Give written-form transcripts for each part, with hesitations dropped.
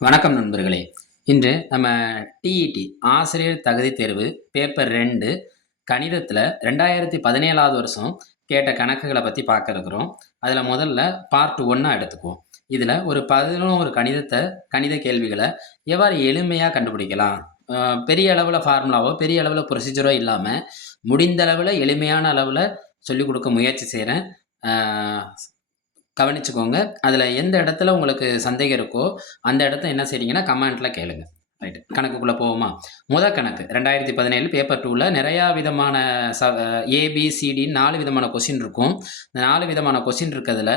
வணக்கம் நண்பர்களே. இன்று நம்ம டிஇடி ஆசிரியர் தகுதி தேர்வு பேப்பர் 2 கணிதத்தில் 2017ஆவது வருஷம் கேட்ட கணக்குகளை பற்றி பார்க்க இருக்கிறோம். அதில் முதல்ல பார்ட் 1 எடுத்துக்குவோம். இதில் ஒரு 11 கணித கேள்விகளை எவ்வாறு எளிமையாக கண்டுபிடிக்கலாம், பெரிய அளவில் ஃபார்முலாவோ பெரிய அளவில் ப்ரொசீஜரோ இல்லாமல் முடிந்த அளவில் எளிமையான அளவில் சொல்லிக் கொடுக்க முயற்சி செய்கிறேன். கவனிச்சுக்கோங்க. அதில் எந்த இடத்துல உங்களுக்கு சந்தேகம் இருக்கோ அந்த இடத்த என்ன செய்றீங்கன்னா கமெண்ட்டில் கேளுங்க. ரைட்டு, கணக்குக்குள்ளே போவோமா? கணக்கு 2017 பேப்பர் 2ல் நிறையா விதமான ஏபிசிடின்னு 4 விதமான கொஸ்டின் இருக்கும். இந்த 4 விதமான கொஸ்டின் இருக்கிறதுல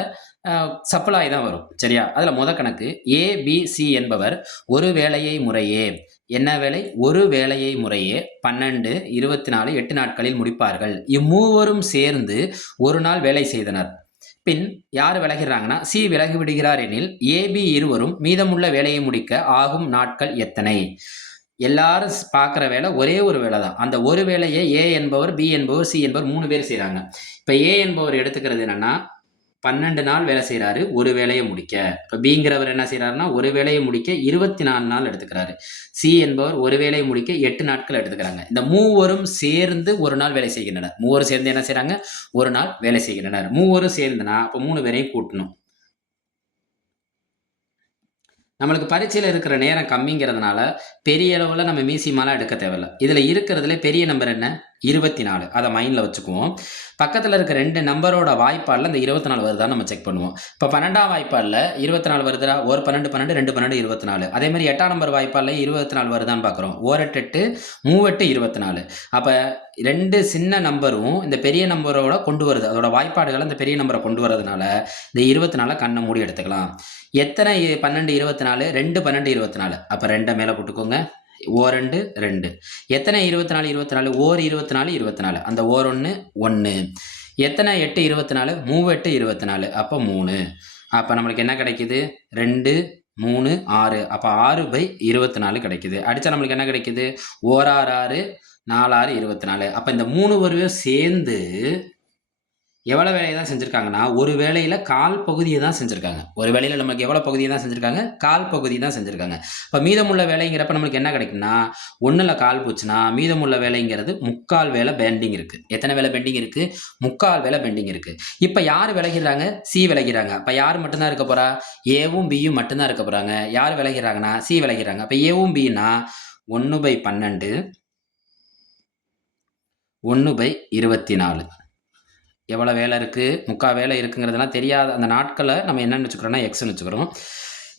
சப்ளாய் தான் வரும், சரியா? அதில் கணக்கு ஏபிசி என்பவர் ஒரு வேலையை முறையே என்ன வேலை? ஒரு வேலையை முறையே 12, 24, 8 நாட்களில் முடிப்பார்கள். இம்மூவரும் சேர்ந்து ஒரு நாள் வேலை செய்தனர். பின் யார் விலகிறாங்கன்னா சி விலகி விடுகிறார் எனில் ஏபி இருவரும் மீதமுள்ள வேலையை முடிக்க ஆகும் நாட்கள் எத்தனை? எல்லாரும் பார்க்குற வேலை ஒரே ஒரு வேலை தான். அந்த ஒரு வேலையை ஏ என்பவர், பி என்பவர், சி என்பவர் 3 பேர் செய்கிறாங்க. இப்போ ஏ என்பவர் எடுத்துக்கிறது என்னன்னா 12 நாள் வேலை செய்கிறாரு ஒரு வேலையை முடிக்க. இப்போ பிங்கிறவர் என்ன செய்கிறாருன்னா ஒரு வேலையை முடிக்க 24 நாள் எடுத்துக்கிறாரு. சி என்பவர் ஒரு வேலையை முடிக்க 8 நாட்கள் எடுத்துக்கிறாங்க. இந்த மூவரும் சேர்ந்து ஒரு நாள் வேலை செய்கின்றனர். மூவரும் சேர்ந்து என்ன செய்கிறாங்க? ஒரு நாள் வேலை செய்கின்றனர். மூவரும் சேர்ந்துனா அப்போ 3 பேரையும் கூட்டணும். நம்மளுக்கு பரீட்சையில் இருக்கிற நேரம் கம்மிங்கிறதுனால பெரிய அளவில் நம்ம மீசிமாலாம் எடுக்க தேவையில்லை. இதில் இருக்கிறதுல பெரிய நம்பர் என்ன? 24. அதை மைண்டில் வச்சுக்குவோம். பக்கத்தில் இருக்க 2 நம்பரோட வாய்ப்பாடில் இந்த 24 வருதான்னு நம்ம செக் பண்ணுவோம். இப்போ 12ஆம் வாய்ப்பாடில் 24 வருதுடா. ஒரு 12 12, 2 12 24. அதே மாதிரி 8ஆம் நம்பர் வாய்ப்பாடில் 24 வருதான்னு பார்க்குறோம். 1 8 8 3 8 24. அப்போ 2 சின்ன நம்பரும் இந்த பெரிய நம்பரோட கொண்டு வருது. அதோட வாய்ப்பாடுகளை இந்த பெரிய நம்பரை கொண்டு வரதுனால இந்த 24 கண்ணை மூடி எடுத்துக்கலாம். எத்தனை 12 24? 2 12 24. அப்போ 2 மேலே போட்டுக்கோங்க. ஓ 2 2. எத்தனை 24 24? ஓர் 24 24. அந்த ஓர் 1 1. எத்தனை 8 24? 3 8 24. அப்போ 3. அப்போ நம்மளுக்கு என்ன கிடைக்குது? 2 3 6. அப்போ 6/24 கிடைக்குது. அடித்தா நம்மளுக்கு என்ன கிடைக்குது? ஓர் 6 6, 4 6 24. அப்போ இந்த 3 வரையும் சேர்ந்து எவ்வளோ வேலையை தான் செஞ்சுருக்காங்கன்னா ஒரு வேலையில் கால் பகுதியை தான் செஞ்சுருக்காங்க. ஒரு வேலையில் நமக்கு எவ்வளோ பகுதியை தான் செஞ்சுருக்காங்க? கால் பகுதி தான் செஞ்சுருக்காங்க. இப்போ மீதமுள்ள வேலைங்கிறப்ப நம்மளுக்கு என்ன கிடைக்குன்னா 1ல் கால் போச்சுன்னா மீதமுள்ள வேலைங்கிறது 3/4 வேலை பெண்டிங் இருக்குது. எத்தனை வேலை பெண்டிங் இருக்குது? 3/4 வேலை பெண்டிங் இருக்குது. இப்போ யார் விலகிறாங்க? சி விலகிறாங்க. அப்போ யார் மட்டும்தான் இருக்க போகிறா? ஏவும் பியும் மட்டும்தான் இருக்க போகிறாங்க. யார் விலகிறாங்கன்னா சி விலகிறாங்க. அப்போ ஏவும் பின்னா 1/12 1/24. எவ்வளோ வேலை இருக்குது? 3/4 வேலை இருக்குங்கிறதுலாம் தெரியாத அந்த நாட்களை நம்ம என்னென்னு வச்சுக்கிறோம்னா எக்ஸ்ன்னு வச்சுக்கிறோம்.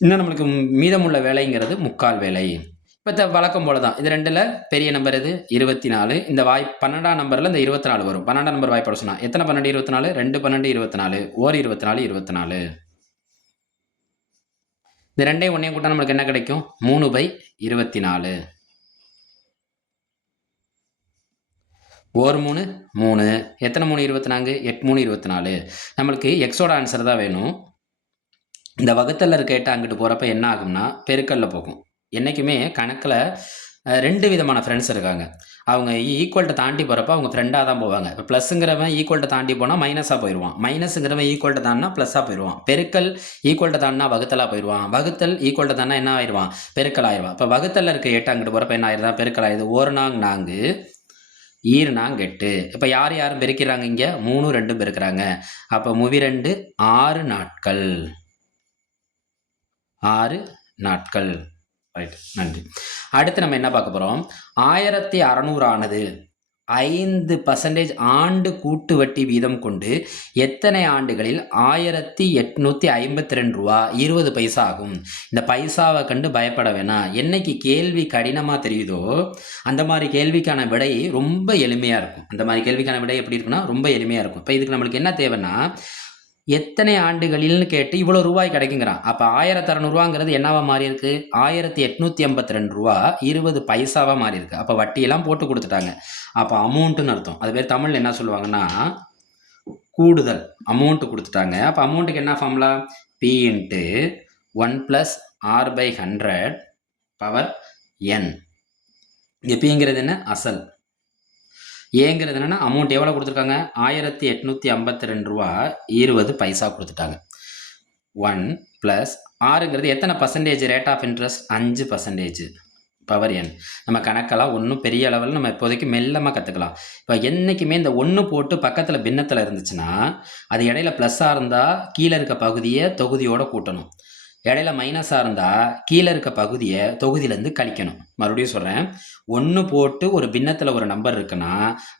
இன்னும் நம்மளுக்கு மீதமுள்ள வேலைங்கிறது 3/4 வேலை. இப்போ வழக்கம் போல தான். இது 2ல் பெரிய நம்பர் எது? 24. இந்த 12ஆம் நம்பரில் இந்த 24 வரும். 12ஆம் நம்பர் வாய்ப்பாடு சொன்னால் எத்தனை 12 24? 2 12 24. ஓர் 24 24. இந்த 2ஐயும் 1ஐயும் கூட்டினா நம்மளுக்கு என்ன கிடைக்கும்? 3/24. ஓர் 3 3. எத்தனை 3 24? 8 3 24. நம்மளுக்கு எக்ஸோட ஆன்சர் தான் வேணும். இந்த வகுத்தலில் இருக்க 8 அங்கிட்டு போகிறப்ப என்ன ஆகும்னா பெருக்கல்ல போகும். என்றைக்குமே கணக்கில் 2 விதமான ஃப்ரெண்ட்ஸ் இருக்காங்க. அவங்க ஈக்குவல்ட்டை தாண்டி போகிறப்ப அவங்க ஃப்ரெண்டாக தான் போவாங்க. இப்போ ப்ளஸ்ஸுங்கிறவன் ஈக்குவல்ட்டை தாண்டி போனால் மைனஸாக போயிடுவான். மைனஸுங்கிறவன் ஈக்குவல்ட்டை தாண்டினா ப்ளஸ்ஸாக போயிடுவான். பெருக்கல் ஈக்குவல்ட்டை தாண்டினா வகுத்தலாக போயிடுவான். வகுத்தல் ஈக்குவல்ட்டை தாண்டினா என்ன ஆயிடுவான்? பெருக்கல் ஆயிடுவான். இப்போ வகுத்தலில் இருக்க 8 அங்கிட்டு போகிறப்ப என்ன ஆயிடுதான்? பெருக்கல் ஆயிடுது. 1 4 4 ஈர்னாங்க 8. இப்போ யார் யாரும் பெருக்கிறாங்க? இங்கே 3 2 பெருக்கிறாங்க. அப்போ முவி 2 6 நாட்கள். 6 நாட்கள். ரைட், நன்றி. அடுத்து நம்ம என்ன பார்க்க போகிறோம்? 1600 ஆனது 5% ஆண்டு கூட்டு வட்டி வீதம் கொண்டு எத்தனை ஆண்டுகளில் 1852 ரூபா 20 பைசா ஆகும்? இந்த பைசாவை கண்டு பயப்பட வேணாம். என்னைக்கு கேள்வி கடினமாக தெரியுதோ அந்த மாதிரி கேள்விக்கான விடை ரொம்ப எளிமையாக இருக்கும். அந்த மாதிரி கேள்விக்கான விடை எப்படி இருக்குன்னா ரொம்ப எளிமையாக இருக்கும். இப்போ இதுக்கு நம்மளுக்கு என்ன தேவைன்னா எத்தனை ஆண்டுகளில்னு கேட்டு இவ்வளோ ரூபாய் கிடைக்குங்கிறான். அப்போ 1600 என்னவா மாறி இருக்கு? 1852 ரூபா 20 பைசாவாக மாறி இருக்கு. அப்போ வட்டியெல்லாம் போட்டு கொடுத்துட்டாங்க. அப்போ அமௌண்ட்டுன்னு அர்த்தம். அது பேர் தமிழில் என்ன சொல்லுவாங்கன்னா கூடுதல். அமௌண்ட்டு கொடுத்துட்டாங்க. அப்போ அமௌண்ட்டுக்கு என்ன formula? P × 1 + R/100 power n. இங்கே பிங்கிறது என்ன? அசல். ஏங்கிறது என்னென்னா அமௌண்ட் எவ்வளோ கொடுத்துருக்காங்க? 1852 ரூபா 20 பைசா கொடுத்துட்டாங்க. 1 + ஆறுங்கிறது எத்தனை percentage rate of interest? 5%. Power n. நம்ம கணக்கெல்லாம் ஒன்றும் பெரிய அளவில் நம்ம இப்போதைக்கு மெல்லமாக கற்றுக்கலாம். இப்போ என்றைக்குமே இந்த 1 போட்டு பக்கத்தில் பின்னத்தில் இருந்துச்சுன்னா அது இடையில ப்ளஸ்ஸாக இருந்தால் கீழே இருக்க பகுதியை தொகுதியோடு கூட்டணும், இடையில மைனஸாக இருந்தால் கீழே இருக்க பகுதியை தொகுதியிலேருந்து கழிக்கணும். மறுபடியும் சொல்கிறேன், 1 போட்டு ஒரு பின்னத்தில் ஒரு நம்பர் இருக்குன்னா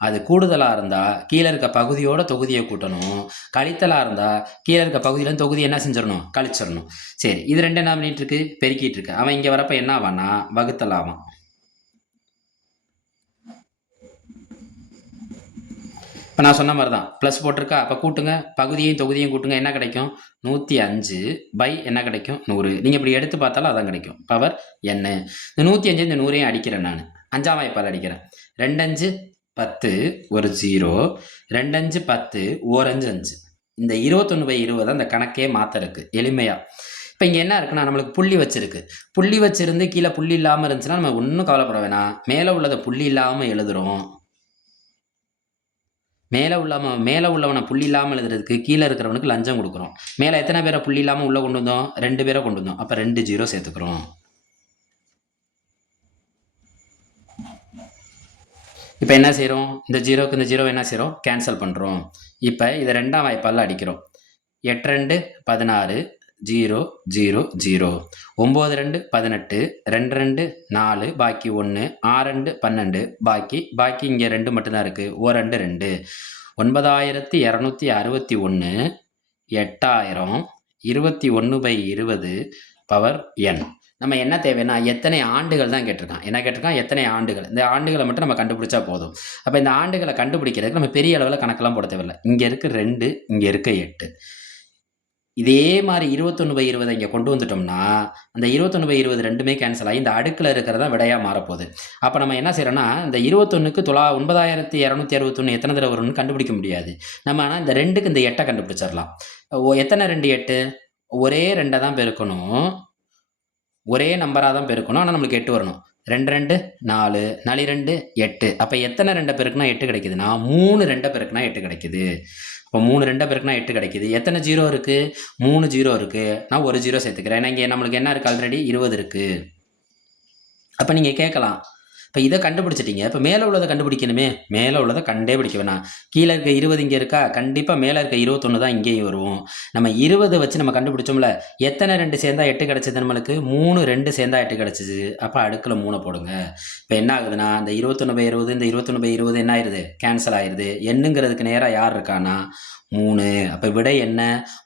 அது கூடுதலாக இருந்தால் கீழே இருக்க பகுதியோட தொகுதியை கூட்டணும், கழித்தலாக இருந்தால் கீழே இருக்க பகுதியிலேருந்து தொகுதி என்ன செஞ்சிடணும்? கழிச்சிடணும். சரி, இது ரெண்டு என்ன பண்ணிட்டு இருக்கு? பெருக்கிட்டு இருக்கு. அவன் இங்கே வரப்போ என்ன ஆவான்னா வகுத்தல் ஆவான். இப்போ நான் சொன்ன மாதிரி தான் ப்ளஸ் போட்டிருக்கா, அப்போ கூட்டுங்க, பகுதியையும் தொகுதியும் கூட்டுங்க, என்ன கிடைக்கும்? 105 பை என்ன கிடைக்கும்? 100. நீங்கள் இப்படி எடுத்து பார்த்தாலும் அதான் கிடைக்கும், பவர் n. இந்த 105 இந்த 100ஐயும் அடிக்கிறேன், நான் 5ஆம் வாய்ப்பால் அடிக்கிறேன். 2 5 10 ஒரு 0, 2 5 10 1 5 5. இந்த 21/20 அந்த கணக்கே மாற்ற இருக்குது எளிமையாக. இப்போ இங்கே என்ன இருக்குன்னா நம்மளுக்கு புள்ளி வச்சிருக்கு, புள்ளி வச்சிருந்து கீழே புள்ளி இல்லாமல் இருந்துச்சுன்னா நம்ம ஒன்றும் கவலைப்பட வேணாம், மேலே உள்ளதை புள்ளி இல்லாமல் எழுதுகிறோம். மேலே உள்ளவனை புள்ளி இல்லாமல் எழுதுறதுக்கு கீழே இருக்கிறவனுக்கு லஞ்சம் கொடுக்குறோம். மேலே எத்தனை பேரை புள்ளி இல்லாமல் உள்ளே கொண்டு வந்தோம்? 2 பேரை கொண்டு வந்தோம். அப்போ 2 0 சேர்த்துக்கிறோம். இப்போ என்ன செய்கிறோம்? இந்த 0க்கு இந்த 0 என்ன செய்கிறோம்? கேன்சல் பண்ணுறோம். இப்போ இதை 2ஆம் வாய்ப்பால் அடிக்கிறோம். 8 2 16 0 0 0, 9 2 18, 2 2 4, பாக்கி 1, 6 2 12, பாக்கி இங்கே 2 மட்டும்தான் இருக்குது, 1 2 2, 9261, 8000, 21/20 பவர் n. நம்ம என்ன தேவைன்னா எத்தனை ஆண்டுகள் தான் கேட்டிருக்கான். என்ன கேட்டிருக்கான்? எத்தனை ஆண்டுகள். இந்த ஆண்டுகளை மட்டும் நம்ம கண்டுபிடிச்சா போதும். அப்போ இந்த ஆண்டுகளை கண்டுபிடிக்கிறதுக்கு நம்ம பெரிய அளவில் கணக்கெல்லாம் போட தேவையில்லை. இங்கே இருக்க 2, இங்கே இருக்க 8. இதே மாதிரி 21/20 இங்கே கொண்டு வந்துட்டோம்னா அந்த 21/20 ரெண்டுமே கேன்சல் ஆகி இந்த அடுக்கில் இருக்கிறதா விடையாக மாறப்போகுது. அப்போ நம்ம என்ன செய்கிறோன்னா இந்த 21க்கு 9261 எத்தனை தடவை வரும்னு கண்டுபிடிக்க முடியாது. நம்ம ஆனால் இந்த 2க்கு இந்த 8 கண்டுபிடிச்சிடலாம். எத்தனை 2 8? ஒரே 2 தான் பெருக்கணும், ஒரே நம்பராக தான் பெருக்கணும், ஆனால் நம்மளுக்கு 8 வரணும். 2 2 4, 4 2 8. அப்போ எத்தனை 2 பெருக்குனா 8 கிடைக்குதுன்னா 3 2 பெருக்குனா 8 கிடைக்குது. இப்போ 3 2 பெருக்குனா 8 கிடைக்குது. எத்தனை 0 இருக்குது? 3 0 இருக்குது. நான் ஒரு 0 சேர்த்துக்கிறேன். ஏன்னா இங்கே நம்மளுக்கு என்ன இருக்குது? ஆல்ரெடி 20 இருக்குது. அப்போ நீங்கள் கேட்கலாம், இப்போ இதை கண்டுபிடிச்சிட்டிங்க, இப்போ மேலே உள்ளதை கண்டுபிடிக்கணுமே. மேலே உள்ளதை கண்டே பிடிக்க வேணாம். கீழே இருக்க 20 இங்கே இருக்கா, கண்டிப்பாக மேலே இருக்க 21 தான் இங்கேயும் வருவோம். நம்ம 20 வச்சு நம்ம கண்டுபிடிச்சோம்ல, எத்தனை 2 சேர்ந்தா 8 கிடச்சிது நம்மளுக்கு? 3 2 சேர்ந்தா 8 கிடச்சிது. அப்போ அடுக்கில் 3 போடுங்க. இப்போ என்ன ஆகுதுன்னா இந்த 21/20 இந்த 21/20 என்ன ஆயிடுது? கேன்சல் ஆயிடுது. என்னங்கிறதுக்கு நேராக யார் இருக்கான்னா 3. அப்போ விடை என்ன?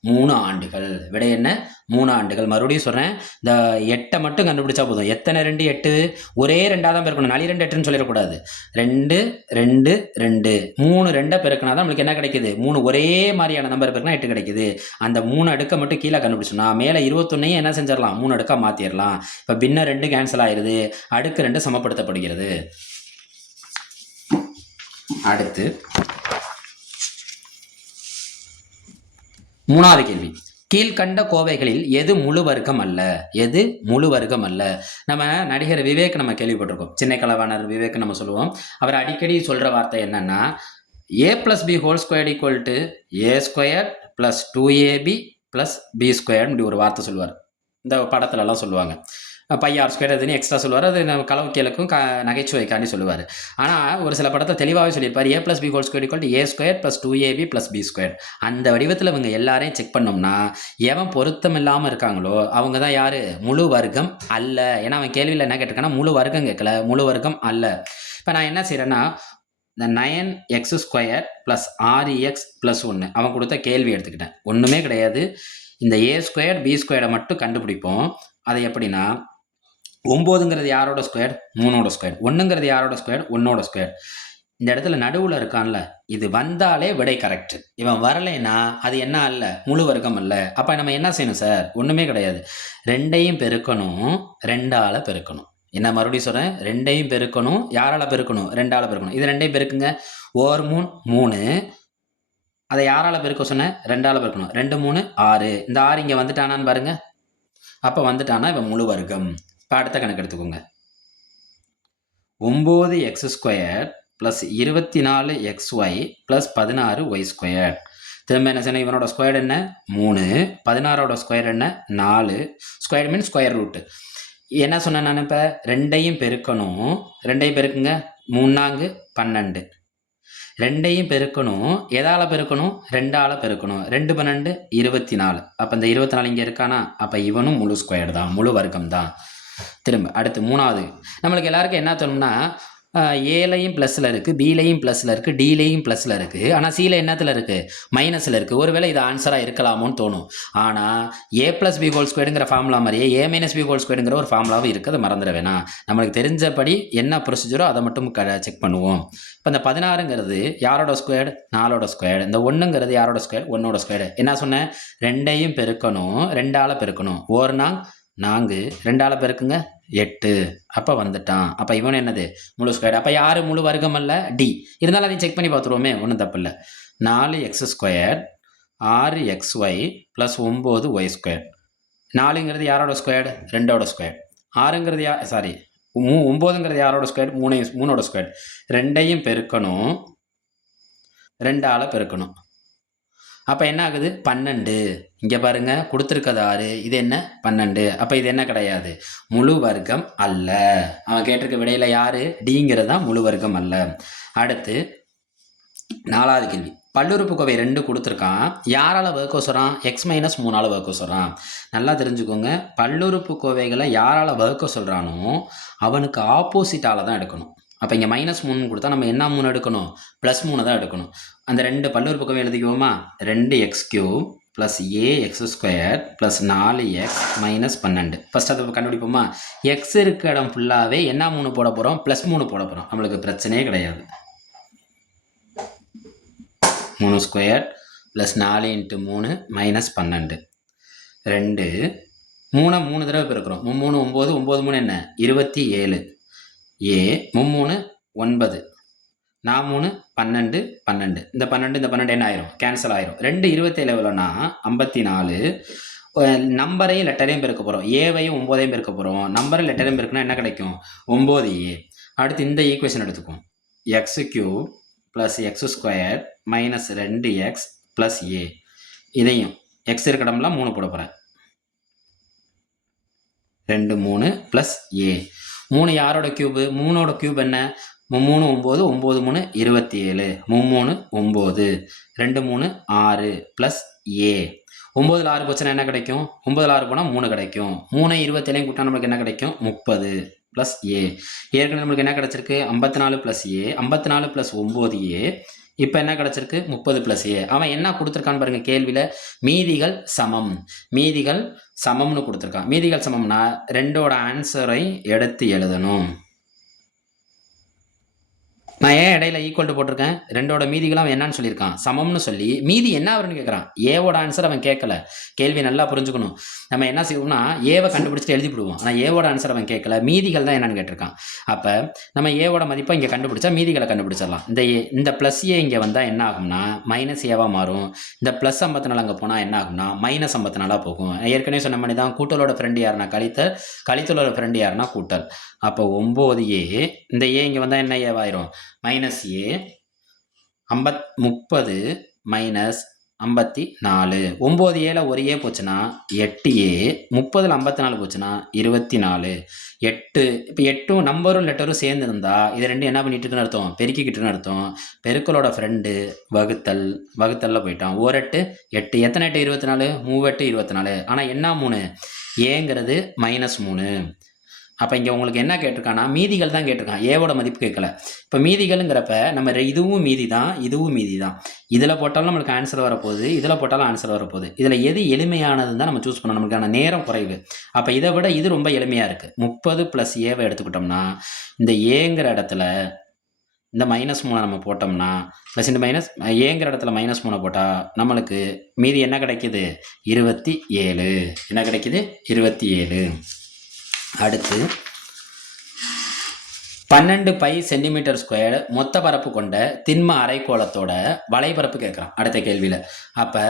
3 ஆண்டுகள். விடை என்ன? 3 ஆண்டுகள். மறுபடியும் சொல்கிறேன், இந்த 8 மட்டும் கண்டுபிடிச்சா போதும். எத்தனை 2 8? ஒரே 2ஆக தான் பெருக்கணும். 4 2 8ன்னு சொல்லிடக்கூடாது. 2 2 2, 3 2 பெருக்கினா தான் நம்மளுக்கு என்ன கிடைக்குது? 3 ஒரே மாதிரியான நம்பர் பெருக்கினா 8 கிடைக்குது. அந்த 3 அடுக்கை மட்டும் கீழே கண்டுபிடிச்சோம்னா மேலே 21ஐயும் என்ன செஞ்சிடலாம்? 3 அடுக்காக மாற்றிடலாம். இப்போ பின்ன 2 கேன்சல் ஆயிடுது, அடுக்கு 2 சமப்படுத்தப்படுகிறது. அடுத்து 3வது கேள்வி, கீழ்கண்ட கோவைகளில் எது முழு வர்க்கம் அல்ல? எது முழு வர்க்கம் அல்ல? நம்ம நடிகர் விவேக் நம்ம கேள்விப்பட்டிருக்கோம், சின்ன கலவாணர் விவேக் நம்ம சொல்லுவோம். அவர் அடிக்கடி சொல்கிற வார்த்தை என்னன்னா a + b whole square equal to a² + 2ab + b² இப்படி ஒரு வார்த்தை சொல்லுவார். இந்த படத்துலலாம் சொல்லுவாங்க. πr² அதுன்னு எக்ஸ்ட்ரா சொல்லுவார். அது நம்ம கலவுக்கியலுக்கும் நகைச்சுவைக்காண்டி சொல்லுவார். ஆனால் ஒரு சில படத்தை தெளிவாகவே சொல்லியிருப்பார், a + b whole square equal to a² + 2ab + b². அந்த வடிவத்தில் இவங்க எல்லாரையும் செக் பண்ணோம்னா எவன் பொருத்தம் இல்லாமல் இருக்காங்களோ அவங்க தான் யார்? முழு வர்க்கம் அல்ல. ஏன்னா அவன் கேள்வியில் என்ன கேட்டிருக்கான்னா முழு வர்க்கம் கேட்கல, முழு வர்க்கம் அல்ல. இப்போ நான் என்ன செய்கிறேன்னா இந்த 9x² + 6x + 1 அவன் கொடுத்த கேள்வி எடுத்துக்கிட்டேன். ஒன்றுமே கிடையாது, இந்த a² b² மட்டும் கண்டுபிடிப்போம். அது எப்படின்னா 9ங்கிறது யாரோட ஸ்கொயர்? 3ஓட ஸ்கொயர். 1ங்கிறது யாரோட ஸ்கொயர்? 1ஓட ஸ்கொயர். இந்த இடத்துல நடுவில் இருக்கான்ல, இது வந்தாலே விடை கரெக்ட். இவன் வரலைன்னா அது என்ன அல்ல? முழு வர்க்கம் அல்ல. அப்போ நம்ம என்ன செய்யணும் சார்? ஒன்றுமே கிடையாது, 2ஐயும் பெருக்கணும், 2ஆல் பெருக்கணும். என்ன மறுபடியும் சொல்கிறேன், 2ஐயும் பெருக்கணும். யாரால் பெருக்கணும்? 2ஆல் பெருக்கணும். இது 2ஐயும் பெருக்குங்க. 1 3 3. அதை யாரால் பெருக்க சொன்னேன்? 2ஆல் பெருக்கணும். 2 3 6. இந்த 6 இங்கே வந்துட்டானான்னு பாருங்க. அப்போ வந்துட்டானா இவன் முழு வர்க்கம். இப்போ அடுத்த கணக்கு எடுத்துக்கோங்க. 9x² + 24xy + 16y². திரும்ப என்ன செய்யணும், இவனோட ஸ்கொயர் என்ன 3, 16ஓட ஸ்கொயர் என்ன 4, ஸ்கொயர் மீன் ஸ்கொயர் ரூட்டு. என்ன சொன்னேன் நான் இப்போ, ரெண்டையும் பெருக்கணும், ரெண்டையும் பெருக்குங்க, 3 12, ரெண்டையும் பெருக்கணும், எதால் பெருக்கணும், 2ஆல் பெருக்கணும், 2 12 24. அப்போ இந்த 24 இங்கே இருக்கானா, அப்போ இவனும் முழு ஸ்கொயர் தான், முழு வர்க்கம் தான். திரும்ப அடுத்து 3வது, நம்மளுக்கு எல்லாருக்கும் என்ன தோணும்னா, ஏலையும் ப்ளஸில் இருக்குது, பிலையும் ப்ளஸில் இருக்குது, டிலையும் ப்ளஸில் இருக்குது, ஆனால் சியில் என்னத்தில் இருக்குது, மைனஸில் இருக்குது. ஒருவேளை இது ஆன்சராக இருக்கலாமோன்னு தோணும். ஆனால் ஏ ப்ளஸ் பி ஹோல் ஸ்கொயருங்கிற ஃபார்முலா மாதிரியே ஏ மைனஸ் பி ஹோல் ஸ்கொயருங்கிற ஒரு ஃபார்முலாவும் இருக்குது, மறந்துட வேணாம். நம்மளுக்கு தெரிஞ்சபடி என்ன ப்ரொசீஜரோ அதை மட்டும் செக் பண்ணுவோம். இப்போ இந்த 16ங்கிறது யாரோட ஸ்கொயர், 4ஓட ஸ்கொயர். இந்த 1ங்கிறது யாரோட ஸ்கொயர், 1ஓட ஸ்கொயர். என்ன சொன்னேன், ரெண்டையும் பெருக்கணும், 2ஆல் பெருக்கணும், 1 4, 2ஆல் பெருக்குங்க 8. அப்போ வந்துட்டான். அப்போ இவன் என்னது, முழு ஸ்கொயர். அப்போ யார் முழு வர்க்கம் அல்ல, டி. இருந்தாலும் அதையும் செக் பண்ணி பார்த்துருவோமே, ஒன்றும் தப்பு இல்லை. 4x square 6xy plus 9y square. 4ங்கிறது யாரோட ஸ்கொயர், 2ஓட ஸ்கொயர். 6ங்கிறது 9ங்கிறது யாரோட ஸ்கொயர், 3ஓட ஸ்கொயர். ரெண்டையும் பெருக்கணும், 2ஆல் பெருக்கணும். அப்போ என்ன ஆகுது, 12. இங்கே பாருங்க, கொடுத்துருக்கது 6, இது என்ன 12. அப்போ இது என்ன கிடையாது, முழு வர்க்கம் அல்ல. அவன் கேட்டிருக்க விடையில் யார், டிங்கிறது தான் முழு வர்க்கம் அல்ல. அடுத்து 4வது கேள்வி, பல்லுறுப்புக்கோவை 2 கொடுத்துருக்கான், யாரால் வகுக்க சொல்கிறான், எக்ஸ் மைனஸ் 3ஆல் வகுக்க சொல்கிறான். நல்லா தெரிஞ்சுக்கோங்க, பல்லுறுப்புக்கோவைகளை யாரால் வகுக்க சொல்கிறானோ அவனுக்கு ஆப்போசிட்டால் தான் எடுக்கணும். அப்போ இங்கே -3 கொடுத்தா நம்ம என்ன 3 எடுக்கணும், +3 தான் எடுக்கணும். அந்த 2 பல்லுறுப்புக்கோவை எழுதிக்குவோமா, 2x³ plus ax² plus 4x minus 12. First அதை கண்டுபிடிப்போமா. எக்ஸ் இருக்க இடம் ஃபுல்லாகவே என்ன 3 போட போகிறோம், +3 போட போகிறோம். நம்மளுக்கு பிரச்சனையே கிடையாது. 3² ப்ளஸ் 4 × 3 மைனஸ் 12. 2 3 தடவை பெருக்கிறோம், 3 9, 9 3 என்ன 27. ஏ 3 9, 4 12 12. இந்த 12 என்ன ஆயிரும், கேன்சல் ஆயிரும். 2 27 எவ்வளோனா 54. நம்பரையும் லெட்டரையும் பெருக்க போகிறோம், ஏவையும் 9ஐயும் பெருக்க போகிறோம். நம்பரை லெட்டரையும் பெருக்கணும், என்ன கிடைக்கும் 9a. அடுத்து இந்த ஈக்குவேஷன் எடுத்துக்கும், x³ plus x² minus 2x plus a. இதையும் எக்ஸ் இருக்கடம்லாம் 3 போட போகிறேன், 2 3 ப்ளஸ் a. 3 யாரோட க்யூபு, 3ஓட க்யூப் என்ன, 3 9, 9 3 27, 3 9, 2 3 6 ப்ளஸ் a. 9ல் 6 போச்சுன்னா என்ன கிடைக்கும், 9ல் 6 போனால் 3 கிடைக்கும். 3 27 கூட்டினா நம்மளுக்கு என்ன கிடைக்கும், 30 ப்ளஸ் a. ஏற்கனவே நம்மளுக்கு என்ன கிடச்சிருக்கு, 54 ப்ளஸ் a, 54 ப்ளஸ் 9a. இப்போ என்ன கிடச்சிருக்கு, 30 ப்ளஸ் a. அவன் என்ன கொடுத்துருக்கான்னு பாருங்கள் கேள்வியில், மீதிகள் சமம். மீதிகள் சமம்னு கொடுத்துருக்கான். மீதிகள் சமம்னா 2ஓட ஆன்சரை எடுத்து எழுதணும். நான் ஏன் இடையில ஈக்குவல் டு போட்டிருக்கேன், 2ஓட மீதிகளும் அவன் என்னன்னு சொல்லியிருக்கான், சமம்னு சொல்லி. மீதி என்ன வரும்னு கேட்குறான். ஏவோட ஆன்சர் அவன் கேட்கல. கேள்வி நல்லா புரிஞ்சுக்கணும். நம்ம என்ன செய்வோம்னா ஏவை கண்டுபிடிச்சிட்டு எழுதிவிடுவோம், ஆனால் ஏவோட ஆன்சர் அவன் கேட்கல, மீதிகள் தான் என்னன்னு கேட்டிருக்கான். அப்போ நம்ம ஏவோட மதிப்பை இங்கே கண்டுபிடிச்சா மீதிகளை கண்டுபிடிச்சிடலாம். இந்த ப்ளஸ் ஏ இங்கே வந்தால் என்ன ஆகும்னா மைனஸ் ஏவாக மாறும். இந்த +54 அங்கே போனால் என்ன ஆகும்னா -54 போகும். ஏற்கனவே சொன்ன மாதிரி தான், கூட்டலோட ஃப்ரெண்டு யாருன்னா கழித்தல், கழித்தலோட ஃப்ரெண்டு யாருன்னா கூட்டல். அப்போ 9a, இந்த ஏ இங்கே வந்தால் என்ன ஏவாயிரும், மைனஸ் ஏ. 30 மைனஸ் 54. 9a ஒரு ஏ போச்சுன்னா 8a, 30ல் 54 போச்சுன்னா 24. 8. இப்போ 8 நம்பரும் லெட்டரும் சேர்ந்து இருந்தால் இது ரெண்டும் என்ன பண்ணிட்டு இருக்குன்னு அர்த்தம், பெருக்கிக்கிட்டுன்னு அர்த்தம். பெருக்கலோட ஃப்ரெண்டு வகுத்தலில் போயிட்டான். 1 8 8. எத்தனை 8 24, 3 8 24. ஆனால் என்ன 3, ஏங்கிறது -3. அப்போ இங்கே உங்களுக்கு என்ன கேட்டிருக்கான்னா மீதிகள் தான் கேட்டிருக்கான், ஏவோட மதிப்பு கேட்கல. இப்போ மீதிகள்ங்கிறப்ப நம்ம இதுவும் மீதி தான், இதுவும் மீதி தான். இதில் போட்டாலும் நம்மளுக்கு ஆன்சர் வரப்போகுது, இதில் போட்டாலும் ஆன்சர் வரப்போகுது. இதில் எது எளிமையானதுன்னு தான் நம்ம சூஸ் பண்ணணும், நமக்கான நேரம் குறைவு. அப்போ இதை விட இது ரொம்ப எளிமையாக இருக்குது. 30 ப்ளஸ் ஏவை எடுத்துக்கிட்டோம்னா இந்த ஏங்கிற இடத்துல இந்த -3 நம்ம போட்டோம்னா ப்ளஸ் இந்த ஏங்கிற இடத்துல -3 போட்டால் நம்மளுக்கு மீதி என்ன கிடைக்கிது, 27. என்ன கிடைக்கிது, 27. அடுத்து 12 பை சென்டிமீட்டர் ஸ்கொயர் மொத்த பரப்பு கொண்ட திண்ம அரைக்கோளத்தோட வலைப்பரப்பு கேட்குறான் அடுத்த கேள்வியில். அப்போ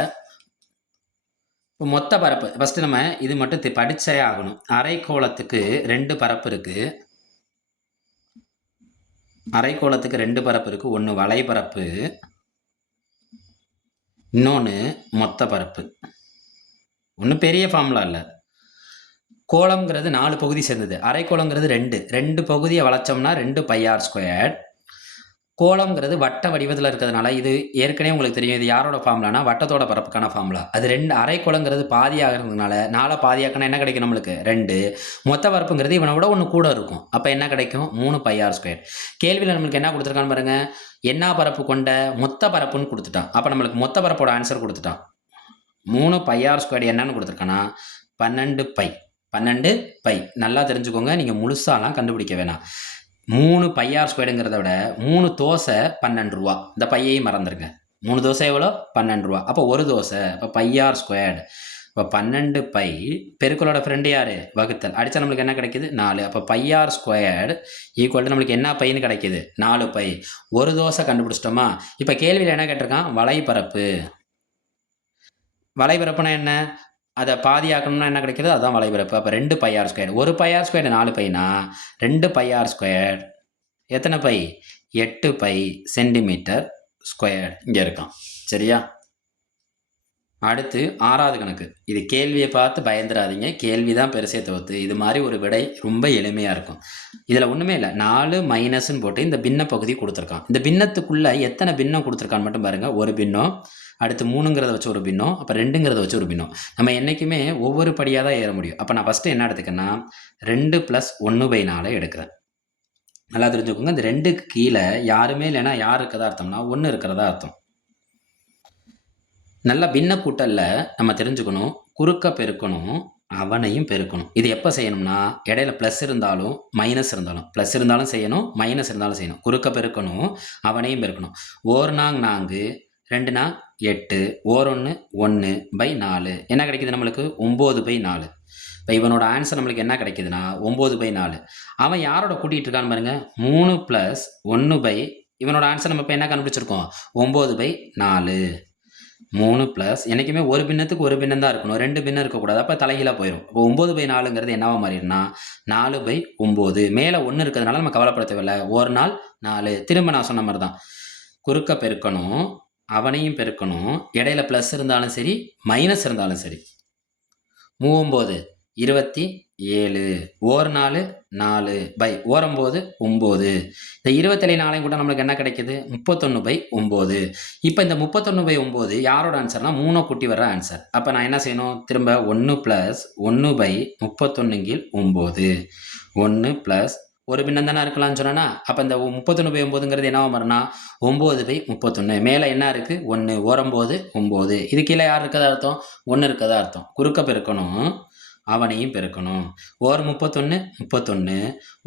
மொத்த பரப்பு ஃபஸ்ட்டு நம்ம இது மட்டும் படிச்சே ஆகணும். அரைக்கோளத்துக்கு 2 பரப்பு இருக்குது, அரைக்கோளத்துக்கு 2 பரப்பு இருக்குது. ஒன்று வலைப்பரப்பு, இன்னொன்று மொத்த பரப்பு. ஒன்றும் பெரிய ஃபார்முலா இல்லை. கோளம்ங்கிறது 4 பகுதி சேர்ந்தது, அரைக்கோளங்கிறது 2 பகுதியை வளைச்சோம்னா 2 πr². கோளம்ங்கிறது வட்ட வடிவத்தில் இருக்கிறதுனால இது ஏற்கனவே உங்களுக்கு தெரியும். இது யாரோட ஃபார்முலானா வட்டத்தோட பரப்புக்கான ஃபார்முலா. அது 2 அரைக்கோளங்கிறது பாதியாகிறதுனால 4 பாதியாக்கினா என்ன கிடைக்கும் நம்மளுக்கு 2. மொத்த பரப்புங்கிறது இவனை விட ஒன்று கூட இருக்கும். அப்போ என்ன கிடைக்கும் 3 πr². கேள்வியில் நம்மளுக்கு என்ன கொடுத்துருக்கான்னு பாருங்க, என்ன பரப்பு கொண்ட மொத்த பரப்புன்னு கொடுத்துட்டான். அப்போ நம்மளுக்கு மொத்த பரப்போட ஆன்சர் கொடுத்துட்டான். 3 πr² என்னன்னு கொடுத்துருக்கானா 12 π. 12 π. நல்லா தெரிஞ்சுக்கோங்க, நீங்கள் முழுசாலாம் கண்டுபிடிக்க வேணாம். 3 πr²ங்கிறத விட 3 தோசை 12 ரூபா. இந்த பையையும் மறந்துடுங்க. 3 தோசை எவ்வளோ 12 ரூபா. அப்போ ஒரு தோசை, அப்போ πr². இப்போ 12 π பெருக்களோட ஃப்ரெண்டு யார் வகுத்தல். அடித்தா நம்மளுக்கு என்ன கிடைக்குது 4. அப்போ πr² ஈக்குவல் நம்மளுக்கு என்ன பையன்னு கிடைக்குது 4 π. ஒரு தோசை கண்டுபிடிச்சிட்டோமா. இப்போ கேள்வியில் என்ன கேட்டிருக்கான் வளைபரப்பு. வளைபரப்புனா என்ன, அதை பாதி ஆக்கணும்னா என்ன கிடைக்கிறது அதுதான் வளைபரப்பு. அப்போ 2 πr². ஒரு πr² 4 பைனா 2 πr² எத்தனை பை 8 π சென்டிமீட்டர் ஸ்கொயர் இங்கே இருக்கான். சரியா. அடுத்து 6வது கணக்கு. இது கேள்வியை பார்த்து பயந்துடாதீங்க, கேள்வி தான் பெருசே தவிர்த்து. இது மாதிரி ஒரு விடை ரொம்ப எளிமையாக இருக்கும். இதில் ஒன்றுமே இல்லை, 4 மைனஸ்ன்னு போட்டு இந்த பின்ன பகுதி கொடுத்துருக்கான். இந்த பின்னத்துக்குள்ளே எத்தனை பின்னம் கொடுத்துருக்கான்னு மட்டும் பாருங்கள். ஒரு பின்னம், அடுத்து 3ங்கிறத வச்சு ஒரு பின்னம், அப்போ 2ங்கிறத வச்சு ஒரு பின்னம். நம்ம என்றைக்குமே ஒவ்வொரு படியாக தான் ஏற முடியும். அப்போ நான் ஃபஸ்ட்டு என்ன எடுத்துக்கேன்னா 2 + 1/4 எடுக்கிறேன். நல்லா தெரிஞ்சுக்கோங்க, இந்த 2க்கு கீழே யாருமே இல்லைன்னா யார் இருக்கிறதா அர்த்தம்னா 1 இருக்கிறதா அர்த்தம். நல்லா பின்ன கூட்டலில் நம்ம தெரிஞ்சுக்கணும், குறுக்க பெருக்கணும், அவனையும் பெருக்கணும். இது எப்போ செய்யணும்னா இடையில ப்ளஸ் இருந்தாலும் மைனஸ் இருந்தாலும், ப்ளஸ் இருந்தாலும் செய்யணும், மைனஸ் இருந்தாலும் செய்யணும். குறுக்க பெருக்கணும், அவனையும் பெருக்கணும். 1 நாங் 4, 2 நாங் 8, 1 1/4 என்ன கிடைக்குது நம்மளுக்கு 9/4. இப்போ இவனோட ஆன்சர் நம்மளுக்கு என்ன கிடைக்குதுன்னா 9/4. அவன் யாரோட கூட்டிகிட்டு இருக்கான்னு பாருங்க 3 + 1 இவனோட ஆன்சர் நம்ம இப்போ என்ன கண்டுபிடிச்சிருக்கோம் 9/4. 3 + என்றைக்குமே ஒரு பின்னத்துக்கு ஒரு பின்னம் தான் இருக்கணும், 2 பின்னம் இருக்கக்கூடாது. அப்போ தலைகீழாக போயிடும். இப்போ 9/4ங்கிறது என்னவா மாறிடும்னா 4/9. மேலே 1 இருக்கிறதுனால நம்ம கவலைப்பட தேவையில்லை. 1 நாள் 4. திரும்ப நான் சொன்ன மாதிரி தான், குறுக்க பெருக்கணும், அவனையும் பெருக்கணும், இடையில ப்ளஸ் இருந்தாலும் சரி மைனஸ் இருந்தாலும் சரி. 3 9 27, 1 4 4 பை 1 9 9. இந்த 27 கூட நம்மளுக்கு என்ன கிடைக்குது 31/9. இப்போ இந்த 31/9 யாரோட ஆன்சர்னா 3 கூட்டி வர ஆன்சர். அப்போ நான் என்ன செய்யணும், திரும்ப 1 + 1/31/9. 1 + ஒரு பின்னம் தானே இருக்கலாம்னு சொன்னா. அப்போ இந்த 31/9ங்கிறது என்னவா மாறினா 9/31. மேலே என்ன இருக்குது 1, 9 9. இது கீழே யார் இருக்கதா அர்த்தம் 1 இருக்கதா அர்த்தம். குறுக்க பெருக்கணும், அவனையும் பெருக்கணும். 1 31 31,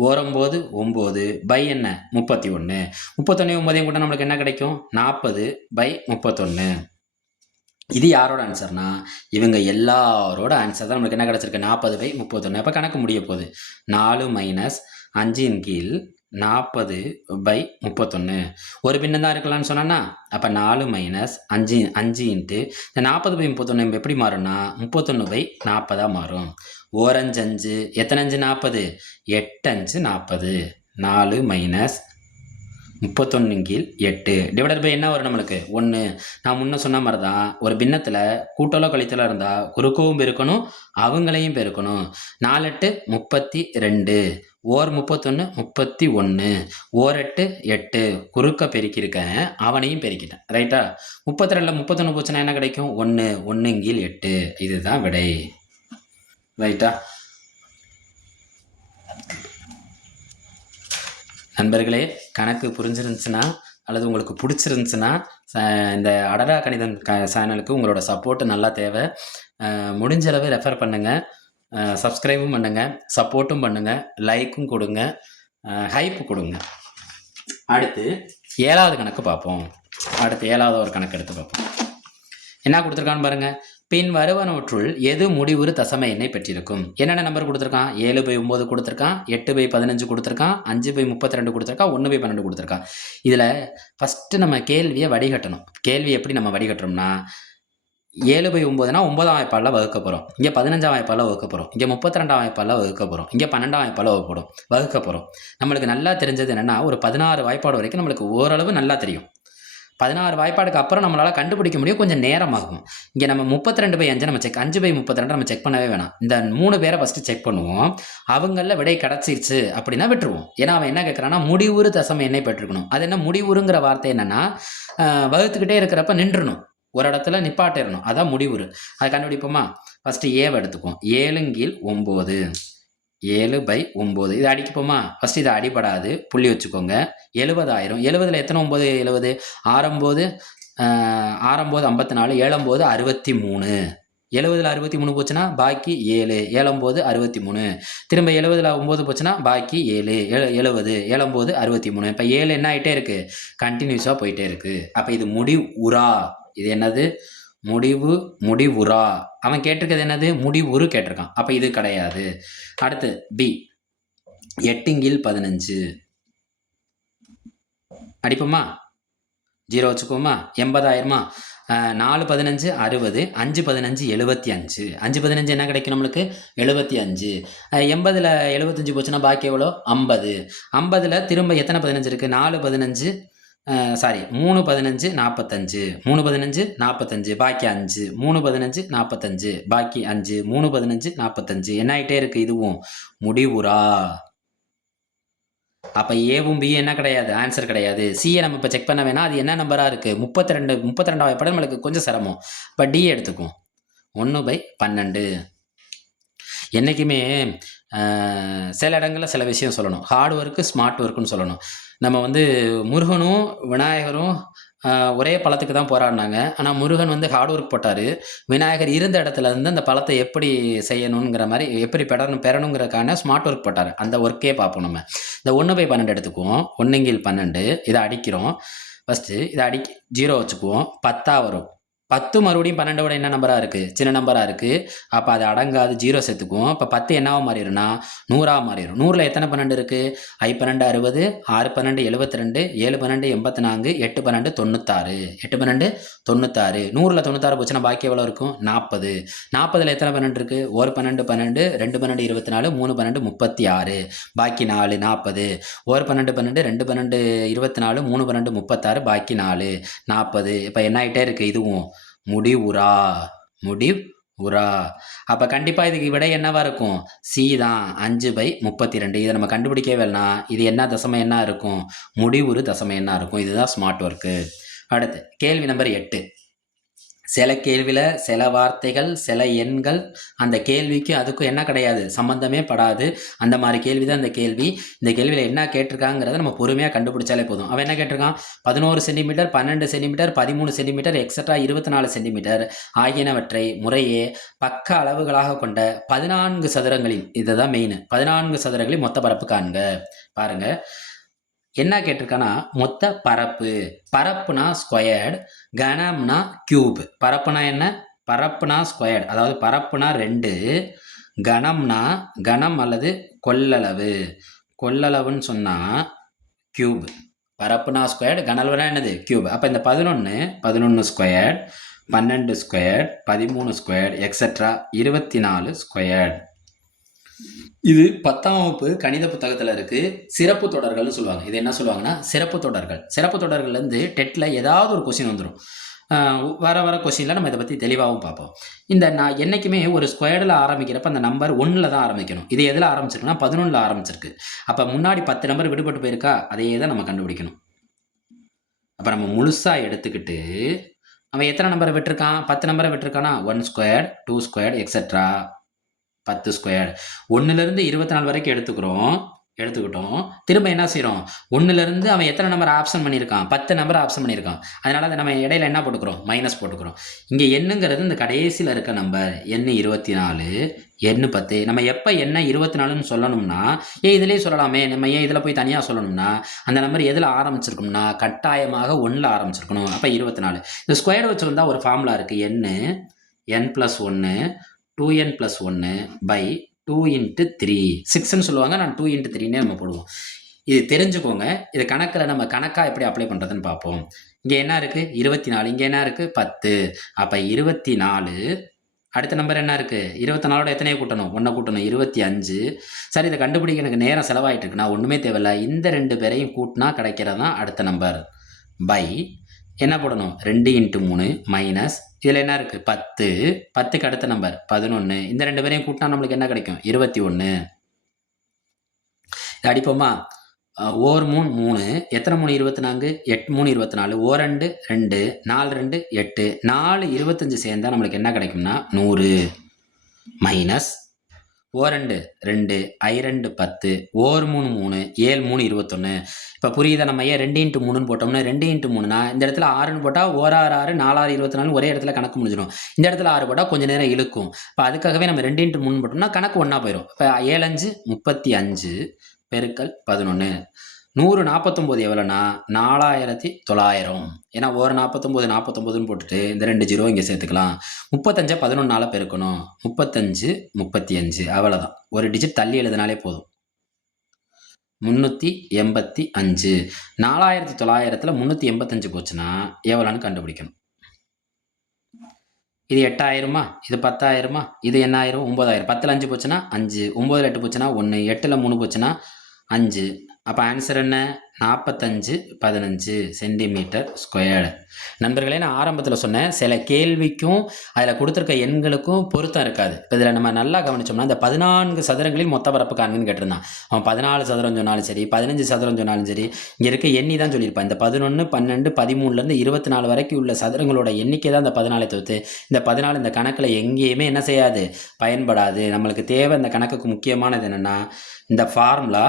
1 9 9 பை என்ன 31. 31 கூட நம்மளுக்கு என்ன கிடைக்கும் 40/31. இது யாரோட ஆன்சர்னா இவங்க எல்லாரோட ஆன்சர் தான் நம்மளுக்கு என்ன கிடச்சிருக்கு 40/31. அப்போ கணக்கு முடிய போகுது. 4 - 5 40/31. ஒரு பின்னம் தான் இருக்கலாம்னு சொன்னா. அப்போ 4 - 5 5 இந்த 40/31 எப்படி மாறும்னா 31/40 மாறும். 1 5 5 எத்தனை 5 40, 8 5 40. 4 - 31/8 டிவைடட் பை என்ன வரும் நம்மளுக்கு 1. நான் முன்ன சொன்ன மாதிரி தான், ஒரு பின்னத்தில் கூட்டலோ கழித்தலோ இருந்தால் குறுக்கவும் பெருக்கணும், அவங்களையும் பெருக்கணும். 4 8 32, 1 31 31, 1 8 8. குறுக்க பெருக்கியிருக்கேன், அவனையும் பெருக்கிட்டேன். ரைட்டா. 32 31 போச்சுன்னா என்ன கிடைக்கும் 1 1/8. இதுதான் விடை. ரைட்டா. நண்பர்களே, கணக்கு புரிஞ்சிருந்துச்சுன்னா அல்லது உங்களுக்கு பிடிச்சிருந்துச்சுன்னா இந்த அடடா கணிதம் சேனலுக்கு உங்களோட சப்போர்ட்டு நல்லா தேவை. முடிஞ்ச அளவு ரெஃபர் பண்ணுங்கள், சப்ஸ்கிரைபும் பண்ணுங்கள், சப்போர்ட்டும் பண்ணுங்கள், லைக்கும் கொடுங்க, ஹைப்பு கொடுங்க. அடுத்து 7வது கணக்கு பார்ப்போம். அடுத்து 7வது ஒரு கணக்கு எடுத்து பார்ப்போம். என்ன கொடுத்துருக்கான்னு பாருங்கள். பின் வருவனவற்றுள் எது முடிவுறு தசம எண்ணை பெற்றிருக்கும். என்னென்ன நம்பர் கொடுத்துருக்கான் 7/9 கொடுத்துருக்கான், 8/15 கொடுத்துருக்கான், 5/32 கொடுத்துருக்கான், 1/12 கொடுத்துருக்கான். இதில் ஃபஸ்ட்டு நம்ம கேள்வியை வடிகட்டணும். கேள்வி எப்படி நம்ம வடிகட்டுறோம்னா 7/9னா 9ஆம் வாய்ப்பாலில் வகுக்க போகிறோம், இங்கே 15ஆம் வாய்ப்பாலில் வகுக்க போகிறோம், இங்கே 32ஆம் வாய்ப்பாலில் வகுக்க போகிறோம், இங்கே 12ஆம் வாய்ப்பாலில் வகுக்க போகிறோம். நம்மளுக்கு நல்லா தெரிஞ்சது என்னென்னா ஒரு 16 வாய்ப்பாடு வரைக்கும் நம்மளுக்கு ஓரளவு நல்லா தெரியும். 16 வாய்ப்பாடுக்கு அப்புறம் நம்மளால் கண்டுபிடிக்க முடியும், கொஞ்சம் நேரமாகும். இங்கே நம்ம 32/5 நம்ம செக் 5/32 நம்ம செக் பண்ணவே வேணாம். இந்த 3 பேரை ஃபஸ்ட்டு செக் பண்ணுவோம். அவங்களில் விடை கிடச்சிருச்சு அப்படின்னா விட்டுருவோம். ஏன்னா அவன் என்ன கேட்குறான்னா முடிவுறு தசம எண்ணை பெற்றிருக்கணும். அது என்ன முடிவுறுங்கிற வார்த்தை என்னன்னா வகுத்துக்கிட்டே இருக்கிறப்ப நின்றுணும், ஒரு இடத்துல நிப்பாட்டிடணும், அதான் முடிவுறு. அதை கண்டுபிடிப்போமா? ஃபஸ்ட்டு ஏவை எடுத்துக்குவோம். 7/9 7/9 இதை அடிக்கப்போமா? ஃபஸ்ட்டு இதை அடிபடாது, புள்ளி வச்சுக்கோங்க. 70,000 70ல் எத்தனை 9 70 6 9 54 7 63 70ல் 63 போச்சுன்னா பாக்கி 7 7 63 திரும்ப 70ல் 9 போச்சுன்னா பாக்கி 7 70 7 63 இப்போ 7 என்ன ஆகிட்டே இருக்கு? கண்டினியூஸாக போயிட்டே இருக்கு. அப்போ இது முடிவுறா. இது என்னது? முடிவுறா. அவன் கேட்டிருக்கிறது என்னது? முடிவுறு கேட்டிருக்கான். அப்போ இது கிடையாது. அடுத்து பி 8/15 அடிப்போமா? 0 வச்சுக்கோமா? 80,000மா? 4/15 60 5/15 75 5/15 என்ன கிடைக்கும் நம்மளுக்கு? 75. 80ல் 75 போச்சுன்னா பாக்கி எவ்வளோ? 50. 50ல் திரும்ப எத்தனை 15 இருக்குது? 4/15 3/15 45 3/15 45 பாக்கி 5 3/15 45 பாக்கி 5 3/15 45 என்ன ஆகிட்டே இருக்குது? இதுவும் முடிவுறா. அப்போ ஏவும் பி என்ன கிடையாது? ஆன்சர் கிடையாது. சியை நம்ம இப்போ செக் பண்ண வேணாம், அது என்ன நம்பராக இருக்குது? 32 படம் நம்மளுக்கு கொஞ்சம் சிரமம். இப்போ டி எடுத்துக்கும். 1/12. என்றைக்குமே சில இடங்களில் சில விஷயம் சொல்லணும். ஹார்ட் ஒர்க்கு ஸ்மார்ட் ஒர்க்குன்னு சொல்லணும். நம்ம வந்து முருகனும் விநாயகரும் ஒரே பழத்துக்கு தான் போராடினாங்க. ஆனால் முருகன் வந்து ஹார்ட் ஒர்க் போட்டார். விநாயகர் இருந்த இடத்துல இருந்து அந்த பழத்தை எப்படி செய்யணுங்கிற மாதிரி, எப்படி பெறணுங்கிறதுக்கான ஸ்மார்ட் ஒர்க் போட்டார். அந்த ஒர்க்கே பார்ப்போம் நம்ம. இந்த 1/12 எடுத்துக்குவோம். 1/12 இதை அடிக்கிறோம். ஃபஸ்ட்டு இதை 0 வச்சுக்குவோம். 10 வரும். 10 மறுபடியும் 12 விட என்ன நம்பராக இருக்குது? சின்ன நம்பராக இருக்குது. அப்போ அது அடங்காது, 0 சேர்த்துக்குவோம். இப்போ 10 என்னவா மாறிடும்னா 100ஆக மாறிடும். 100ல் எத்தனை 12 இருக்குது? 5/12 60 6/12 72 7/12 84 8/12 96 8/12 96 100ல் 96 போச்சுன்னா பாக்கி எவ்வளோ இருக்கும்? 40. 40ல் எத்தனை 12 இருக்குது? 1/12 12 2/12 24 3/12 36 பாக்கி 4 40 1/12 12 2/12 24 3/12 36 பாக்கி 4 40. இப்போ என்ன ஆகிட்டே இருக்குது? இதுவும் முடிவுறா. அப்போ கண்டிப்பாக இதுக்கு விடை என்னவா இருக்கும்? சி தான், 5/32. இதை நம்ம கண்டுபிடிக்கவே வேணா. இது என்ன தசம என்ன இருக்கும்? முடிவுறு தசம என்ன இருக்கும்? இதுதான் ஸ்மார்ட் ஒர்க்கு. அடுத்து கேள்வி நம்பர் 8. சில கேள்வியில் சில வார்த்தைகள் சில எண்கள் அந்த கேள்விக்கு அதுக்கும் என்ன கிடையாது, சம்மந்தமே படாது. அந்த மாதிரி கேள்வி தான் இந்த கேள்வி. இந்த கேள்வியில் என்ன கேட்டிருக்காங்கிறத நம்ம பொறுமையாக கண்டுபிடிச்சாலே போதும். அவன் என்ன கேட்டிருக்கான்? 11 centimetre 12 centimetre 13 centimetre extra 24 centimetre ஆகியனவற்றை முறையே பக்க அளவுகளாக கொண்ட 14 சதுரங்களில், இதுதான் மெயின், 14 சதுரங்களில் மொத்த பரப்பு காண்க. பாருங்க என்ன கேட்டிருக்கானா, மொத்த பரப்பு. பரப்புனா ஸ்கொயர்டு, கனம்னா கியூப். பரப்புனா என்ன? பரப்புனா ஸ்கொயர்டு, அதாவது பரப்புனா 2, கனம் அல்லது கொள்ளளவு. கொள்ளளவுன்னு சொன்னால் கியூப். பரப்புனா ஸ்கொயர்டு, கனளவுனா என்னது? கியூப். அப்போ இந்த 11 squared 12 squared 13 squared extra 24 squared. இது 10ஆம் வகுப்பு கணித புத்தகத்தில் இருக்குது. சிறப்பு தொடர்கள்னு சொல்லுவாங்க. இது என்ன சொல்லுவாங்கன்னா சிறப்பு தொடர்கள். சிறப்பு தொடர்கள்லேருந்து டெட்டில் ஏதாவது ஒரு கொஸ்டின் வந்துடும். வர கொஸ்டினில் நம்ம இதை பற்றி தெளிவாகவும் பார்ப்போம். இந்த நான் என்றைக்குமே ஒரு ஸ்கொயர்டில் ஆரம்பிக்கிறப்ப அந்த நம்பர் 1ல் தான் ஆரம்பிக்கணும். இது எதில் ஆரம்பிச்சிருக்குன்னா 11ல் ஆரம்பிச்சிருக்கு. அப்போ முன்னாடி 10 நம்பர் விடுபட்டு போயிருக்கா, அதையே தான் நம்ம கண்டுபிடிக்கணும். அப்போ நம்ம முழுசாக எடுத்துக்கிட்டு அவன் எத்தனை நம்பரை விட்டுருக்கான்? 10 நம்பரை விட்டுருக்கானா? 1 ஸ்கொயர்டு 2 ஸ்கொயர்டு எக்ஸட்ரா 10 ஸ்கொயர்டு. 1லேருந்து 24 வரைக்கும் எடுத்துக்கிட்டோம். திரும்ப என்ன செய்கிறோம்? 1லேருந்து அவன் எத்தனை நம்பர் ஆப்ஷன் பண்ணியிருக்கான்? 10 நம்பர் ஆப்ஷன் பண்ணியிருக்கான். அதனால் அதை நம்ம இடையில என்ன போட்டுக்கிறோம்? மைனஸ் போட்டுக்கிறோம். இங்கே எண்ணுங்கிறது இந்த கடைசியில் இருக்க நம்பர். எண்ணு 24, எண்ணு 10. நம்ம எப்போ என்ன 24ன்னு சொல்லணும்னா, இதிலே சொல்லலாமே, நம்ம ஏன் இதில் போய் தனியாக சொல்லணும்னா, அந்த நம்பர் எதில் ஆரம்பிச்சிருக்கணும்னா கட்டாயமாக 1ல் ஆரம்பிச்சிருக்கணும். அப்போ 24. இந்த ஸ்கொயர் வச்சுருந்தா ஒரு ஃபார்முலா இருக்குது. n+1 2n+1 by 2 × 3 6ன்னு சொல்லுவாங்க. நான் 2 × 3ன்னே நம்ம போடுவோம். இது தெரிஞ்சுக்கோங்க. இது கணக்கில் நம்ம கணக்காக எப்படி அப்ளை பண்ணுறதுன்னு பார்ப்போம். இங்கே என்ன இருக்குது? 24. இங்கே என்ன இருக்குது? 10. அப்போ 24. அடுத்த நம்பர் என்ன இருக்குது? 24ஓட எத்தனையை கூட்டணும்? 1 கூட்டணும். 25. சரி, இதை கண்டுபிடிக்க எனக்கு நேரம் செலவாயிட்டு இருக்கு. நான் ஒன்றுமே தேவையில்லை. இந்த 2 பேரையும் கூட்டினா கிடைக்கிறது தான் அடுத்த நம்பர். பை என்ன போடணும் 2 × 3 மைனஸ் இதில் என்ன இருக்குது 10, 10க்கு அடுத்த நம்பர் 11, இந்த ரெண்டு பேரையும் கூட்டினா நம்மளுக்கு என்ன கிடைக்கும் 21. அடிப்போமா, ஓர் 3 3, எத்தனை 3 24, 8 3 24, ஓ 2 2, 4 2 8, 4 25 சேர்ந்தா நம்மளுக்கு என்ன கிடைக்கும்னா 100 மைனஸ் ஓ 2 2, ஐ 2 10, ஓர் 3 3, 7 3 21. இப்போ புரியுதா, நம்ம ஏன் 2 × 3ன்னு போட்டோம்னா 2 × 3னா இந்த இடத்துல 6ன்னு போட்டால் ஓர் 6 6, 4 6 24 ஒரே இடத்துல கணக்கு முடிஞ்சிடும். இந்த இடத்துல 6 போட்டால் கொஞ்சம் நேரம் இழுக்கும். இப்போ அதுக்காகவே நம்ம 2 × 3 போட்டோம்னா கணக்கு ஒன்றா போயிடும். இப்போ 7 5 35 பெருக்கல் 11. 100 49 எவ்வளோனா 4900. ஏன்னா ஒரு 49 49ன்னு போட்டுட்டு இந்த 2 0 இங்கே சேர்த்துக்கலாம். 35 11 பெருக்கணும். 35 35 அவ்வளோதான். ஒரு டிஜிட் தள்ளி எழுதினாலே போதும். 385. 4900ல் 385 போச்சுன்னா எவ்வளோன்னு கண்டுபிடிக்கணும். இது 8000மா, இது 10000மா, இது என்ன ஆயிரும் 9000. 10ல் 5 போச்சுன்னா 5, 9ல் 8 போச்சுன்னா 1, 8ல் 3 போச்சுன்னா 5. அப்போ ஆன்சர் என்ன 45 15 சென்டிமீட்டர் ஸ்கொயர்டு. நண்பர்களே, நான் ஆரம்பத்தில் சொன்னேன் சில கேள்விக்கும் அதில் கொடுத்துருக்க எண்களுக்கும் பொருத்தம் இருக்காது. இப்போ இதில் நம்ம நல்லா கவனிச்சோம்னா இந்த 14 சதுரங்களில் மொத்த பரப்பு காண்கன்னு கேட்டிருந்தான். அவன் 14 சதுரம் சொன்னாலும் சரி 15 சதுரம் சொன்னாலும் சரி இங்கே இருக்க எண்ணி தான் சொல்லியிருப்பான். இந்த 11 12 13லேருந்து 24 வரைக்கும் உள்ள சதுரங்களோட எண்ணிக்கை தான் இந்த 14 தவிர்த்து இந்த 14 இந்த கணக்கில் எங்கேயுமே என்ன செய்யாது, பயன்படாது. நம்மளுக்கு தேவை இந்த கணக்குக்கு முக்கியமானது என்னென்னா இந்த ஃபார்முலா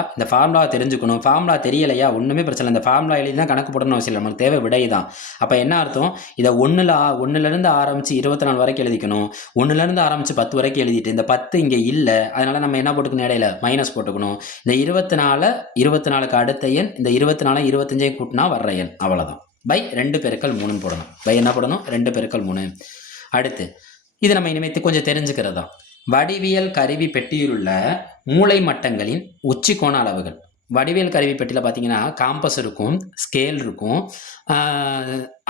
தெரிஞ்சுக்கணும். ஃபார்முலா தெரியலையா ஒன்றுமே பிரச்சனை இல்லை, இந்த ஃபார்முலா எழுதி தான் கணக்கு போடணும் அவசியம் இல்லை, நமக்கு தேவை விடை தான். அப்போ என்ன அர்த்தம், இதை ஒன்றுலேருந்து ஆரம்பித்து 24 வரைக்கும் எழுதிக்கணும். 1லேருந்து ஆரம்பித்து 10 வரைக்கும் எழுதிட்டு இந்த 10 இங்கே இல்லை, அதனால் நம்ம என்ன போட்டுக்கணும், இடையில மைனஸ் போட்டுக்கணும். இந்த 24க்கு அடுத்த எண் இந்த 24 25 கூட்டினா வர்ற எண் அவ்வளோதான். பை 2 பெருக்கல் 3 போடணும். பை என்ன போடணும் 2 பெருக்கல் 3. அடுத்து இது நம்ம இனிமேல் கொஞ்சம் தெரிஞ்சுக்கிறது தான். வடிவியல் கருவி பெட்டியில் உள்ள மூளை மட்டங்களின் உச்சி கோண அளவுகள். வடிவியல் கருவி பெட்டியில் பார்த்தீங்கன்னா காம்பஸ் இருக்கும், ஸ்கேல் இருக்கும்,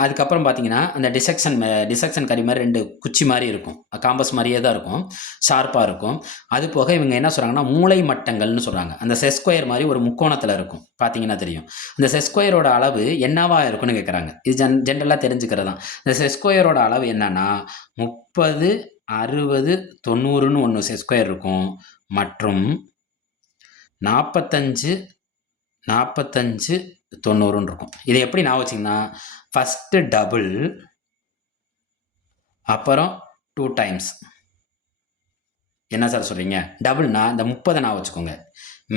அதுக்கப்புறம் பார்த்தீங்கன்னா அந்த டிசெக்ஷன் கருவி மாதிரி 2 குச்சி மாதிரி இருக்கும், காம்பஸ் மாதிரியே தான் இருக்கும், ஷார்ப்பாக இருக்கும். அது போக இவங்க என்ன சொல்கிறாங்கன்னா மூளை மட்டங்கள்னு சொல்கிறாங்க. அந்த செஸ்கொயர் மாதிரி ஒரு முக்கோணத்தில் இருக்கும், பார்த்தீங்கன்னா தெரியும். அந்த செஸ்கொயரோட அளவு என்னவா இருக்குன்னு கேட்குறாங்க. இது ஜென்ரலாக தெரிஞ்சுக்கிறது தான். இந்த செஸ்கொயரோட அளவு என்னன்னா 30 60 90ன்னு ஒன்று செஸ்கொயர் இருக்கும், மற்றும் 45 90ன்னு இருக்கும். இதை எப்படி நான் வச்சிங்கன்னா ஃபஸ்ட்டு டபுள், அப்புறம் 2 டைம்ஸ். என்ன சார் சொல்கிறீங்க, டபுள்னா இந்த 30 நான் வச்சுக்கோங்க.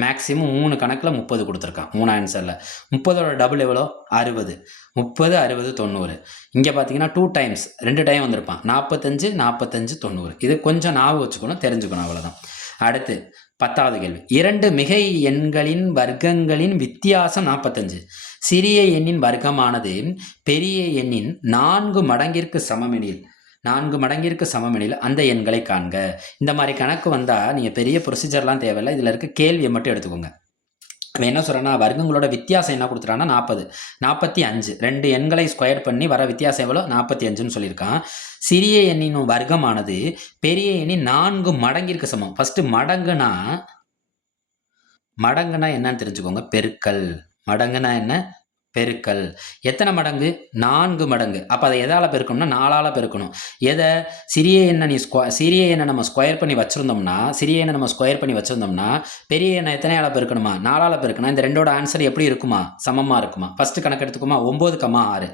மேக்ஸிமம் 3 கணக்கில் 30 கொடுத்துருக்கான், 3 ஆன்சரில். 30ஓட டபுள் எவ்வளோ 60. 30 60 90. இங்கே பார்த்தீங்கன்னா 2 டைம்ஸ் 2 டைம் வந்திருப்பான், 45 45 90. இது கொஞ்சம் ஞாபகம் வச்சுக்கணும், தெரிஞ்சுக்கணும், அவ்வளோதான். அடுத்து 10வது கேள்வி. 2 மிகை எண்களின் வர்க்கங்களின் வித்தியாசம் 45. சிறிய எண்ணின் வர்க்கமானது பெரிய எண்ணின் 4 மடங்கிற்கு சமமெனில் அந்த எண்களை காண்க. இந்த மாதிரி கணக்கு வந்தால் நீங்கள் பெரிய ப்ரொசீஜர்லாம் தேவையில்லை, இதில் இருக்க கேள்வியை மட்டும் எடுத்துக்கோங்க. அவன் என்ன சொல்கிறான்னா வர்க்கங்களோட வித்தியாசம் என்ன கொடுத்துட்டான்னா 40 45. 2 எண்களை ஸ்கொயர் பண்ணி வர வித்தியாசம் எவ்வளோ 45ன்னு சொல்லியிருக்கான். சிறிய எண்ணின் வர்க்கமானது பெரிய எண்ணின் 4 மடங்கிற்கு சமம். ஃபஸ்ட்டு மடங்குனா என்னன்னு தெரிஞ்சுக்கோங்க, பெருக்கல். மடங்குனா என்ன, பெருக்கல். எத்தனை மடங்கு 4 மடங்கு. அப்போ அதை எதால் பெருக்கணும்னா 4ஆல் பெருக்கணும். எதை, சிறிய எண்ணை நம்ம ஸ்கொயர் பண்ணி வச்சுருந்தோம்னா பெரிய எண்ணை எத்தனையால் பெருக்கணுமா 4ஆல் பெருக்கணும். இந்த ரெண்டோட ஆன்சர் எப்படி இருக்குமா, சமமாக இருக்குமா. ஃபஸ்ட்டு கணக்கு எடுத்துக்குமா 9, 6.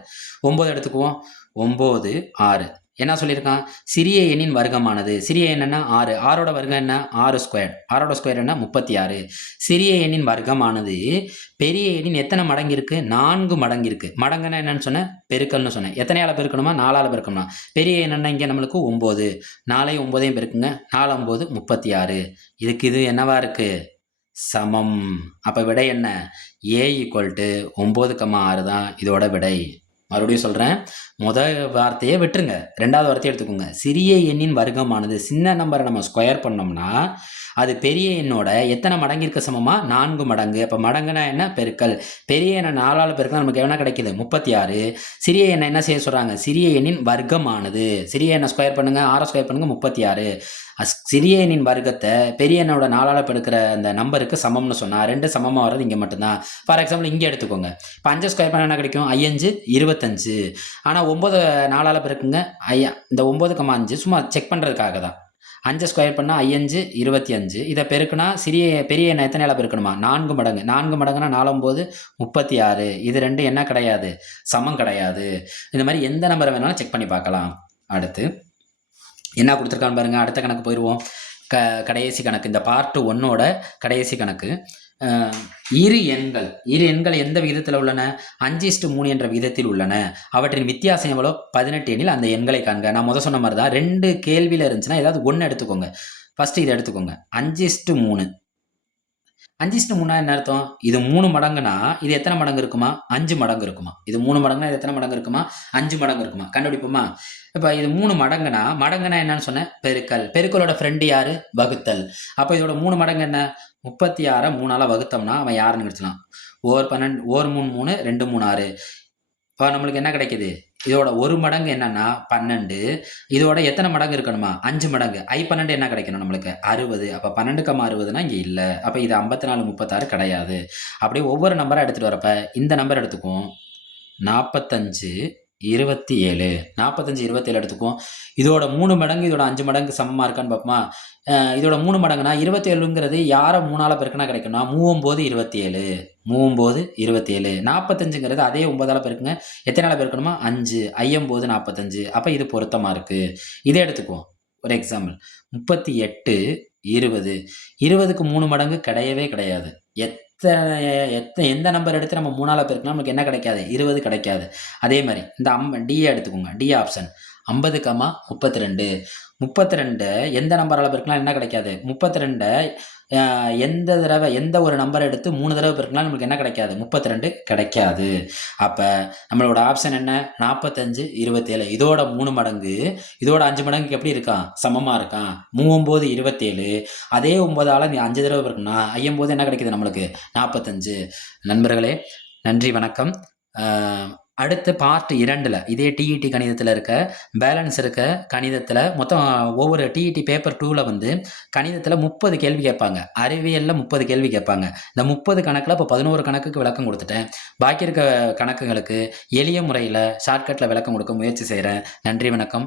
9 எடுத்துக்குவோம், 9 6. என்ன சொல்லியிருக்கான், சிறிய எண்ணின் வர்க்கமானது, சிறிய எண்ணா 6, 6ஓட வர்க்கம் என்ன 6 ஸ்கொயர், 6ஓட ஸ்கொயர் என்ன 36. சிறிய எண்ணின் வர்க்கமானது பெரிய எண்ணின் எத்தனை மடங்கு இருக்குது 4 மடங்கு இருக்குது. மடங்குன்னா என்னன்னு சொன்னேன், பெருக்கல்னு சொன்னேன். எத்தனையால் பெருக்கணுமா 4ஆல் பெருக்கணுமா. பெரிய எண்ணா இங்கே நம்மளுக்கு 9, 4ஐயும் 9ஐயும் பெருக்குங்க, 4 9 36. இதுக்கு இது என்னவா இருக்குது, சமம். அப்போ விடை என்ன, A = 9, 6 தான் இதோட விடை. மறுபடியும் சொல்கிறேன், முதல் வார்த்தையை விட்டுருங்க, 2வது வார்த்தையை எடுத்துக்கோங்க. சிறிய எண்ணின் வர்க்கமானது, சின்ன நம்பரை நம்ம ஸ்கொயர் பண்ணோம்னா அது பெரிய எண்ணோட எத்தனை மடங்கிற்கு சமமா 4 மடங்கு. அப்போ மடங்குனா என்ன? பெருக்கல். பெரிய எண்ணை 4ஆல் பெருக்கினா நமக்கு என்ன கிடைக்குது? 36. சிறிய எண்ணை என்ன செய்ய சொல்கிறாங்க? சிறிய எண்ணின் வர்க்கமானது. சிறிய எண்ணை ஸ்கொயர் பண்ணுங்க, 6 ஸ்கொயர் பண்ணுங்க, 36. சிறிய எண்ணின் வர்க்கத்தை பெரிய எண்ணோட 4ஆல் பெருக்கிற அந்த நம்பருக்கு சமம்னு சொன்னால் 2 சமமாக வர்றது இங்கே மட்டும்தான். ஃபார் எக்ஸாம்பிள் இங்கே எடுத்துக்கோங்க. இப்போ 5 ஸ்கொயர் பண்ண என்ன கிடைக்கும்? 5 25. ஆனால் 9 4ஆல் பெருக்குங்க. இந்த 9,5 சும்மா செக் பண்ணுறதுக்காக தான். 5 ஸ்கொயர் பண்ணால் 5 25. இதை பெருக்குனா பெரிய எண்ணை எத்தனை பெருக்கணுமா? 4 மடங்கு. 4 மடங்குனா 4 9 36. இது ரெண்டு என்ன கிடையாது? சமம் கிடையாது. இந்த மாதிரி எந்த நம்பரை வேணாலும் செக் பண்ணி பார்க்கலாம். அடுத்து என்ன கொடுத்துருக்கான்னு பாருங்க. அடுத்த கணக்கு போயிடுவோம். கடைசி கணக்கு, இந்த பார்ட் 1ஓட கடைசி கணக்கு. இரு எண்கள் எந்த விகிதத்தில் உள்ளன? 5:3 என்ற விகிதத்தில் உள்ளன. அவற்றின் வித்தியாசம் எவ்வளோ? 18 எனில் அந்த எண்களை காண்க. நான் முதல் சொன்ன மாதிரி தான், 2 கேள்வியில் இருந்துச்சுன்னா ஏதாவது ஒன்று எடுத்துக்கோங்க. ஃபர்ஸ்ட் இதை எடுத்துக்கோங்க. 5:3. 5:3 என்ன அர்த்தம்? இது 3 மடங்குனா இது எத்தனை மடங்கு இருக்குமா? 5 மடங்கு இருக்குமா? இது 3 மடங்குனா இது எத்தனை மடங்கு இருக்குமா? 5 மடங்கு இருக்குமா? கண்டுபிடிப்போமா? இப்போ இது 3 மடங்குனா என்னன்னு சொன்னேன்? பெருக்கல். பெருக்கலோட ஃப்ரெண்டு யாரு? வகுத்தல். அப்போ இதோட 3 மடங்கு என்ன? 36 3ஆல் வகுத்தோம்னா அவன் யாருன்னு கிடைச்சலாம்? 1 12 1 3 3 2 3 6. இப்போ நம்மளுக்கு என்ன கிடைக்குது? இதோட 1 மடங்கு என்னன்னா 12. இதோட எத்தனை மடங்கு இருக்கணுமா? 5 மடங்கு. 12 என்ன கிடைக்கணும் நம்மளுக்கு? 60. அப்போ 12,60னா இங்கே இல்லை. அப்போ இது 54 36 கிடையாது. அப்படியே ஒவ்வொரு நம்பராக எடுத்துகிட்டு வரப்ப இந்த நம்பர் எடுத்துக்குவோம். 45 27. 45 27 எடுத்துக்குவோம். இதோட 3 மடங்கு இதோட 5 மடங்கு சமமாக இருக்கான்னு பார்ப்போமா? இதோட 3 மடங்குனா 27ங்கிறது யாரை 3ஆல் பெருக்கினா கிடைக்கும்னா 39 27. 39 27. 45ங்கிறது அதே 9ஆல் பெருக்குங்க. எத்தனால பெருக்கணுமா? 5. 59 45. அப்போ இது பொருத்தமாக இருக்குது. இதை எடுத்துக்குவோம். ஒரு எக்ஸாம்பிள். 38 20. 20க்கு 3 மடங்கு கிடையவே கிடையாது. எந்த நம்பர் எடுத்து நம்ம 3ஆல் பெருக்கினா நமக்கு என்ன கிடைக்காது? 20 கிடைக்காது. அதே மாதிரி இந்த டியை எடுத்துக்கோங்க. D option 50, 32. 32 எந்த நம்பரால் பெருக்கினா என்ன கிடைக்காது? 32 எந்த ஒரு நம்பரை எடுத்து 3 தடவை பெருக்கினா நமக்கு என்ன கிடைக்காது? 32 கிடைக்காது. அப்போ நம்மளோட ஆப்ஷன் என்ன? 45 27. இதோட 3 மடங்கு இதோட 5 மடங்குக்கு எப்படி இருக்கான்? சமமாக இருக்கான். 39 27. அதே 9ஆல் நீ 5 தடவை பெருக்குனா 59 என்ன கிடைக்குது நம்மளுக்கு? 45. நண்பர்களே, நன்றி, வணக்கம். அடுத்து பார்ட் 2ல் இதே டிஇடி கணிதத்தில் இருக்க பேலன்ஸ் இருக்க கணிதத்தில் மொத்தம் ஒவ்வொரு டிஇடி பேப்பர் 2ல் வந்து கணிதத்தில் 30 கேள்வி கேட்பாங்க. அறிவியலில் 30 கேள்வி கேட்பாங்க. இந்த 30 கணக்கில் இப்போ 11 கணக்குக்கு விளக்கம் கொடுத்துட்டேன். பாக்கி இருக்க கணக்குகளுக்கு எளிய முறையில் ஷார்ட்கட்டில் விளக்கம் கொடுக்க முயற்சி செய்கிறேன். நன்றி, வணக்கம்.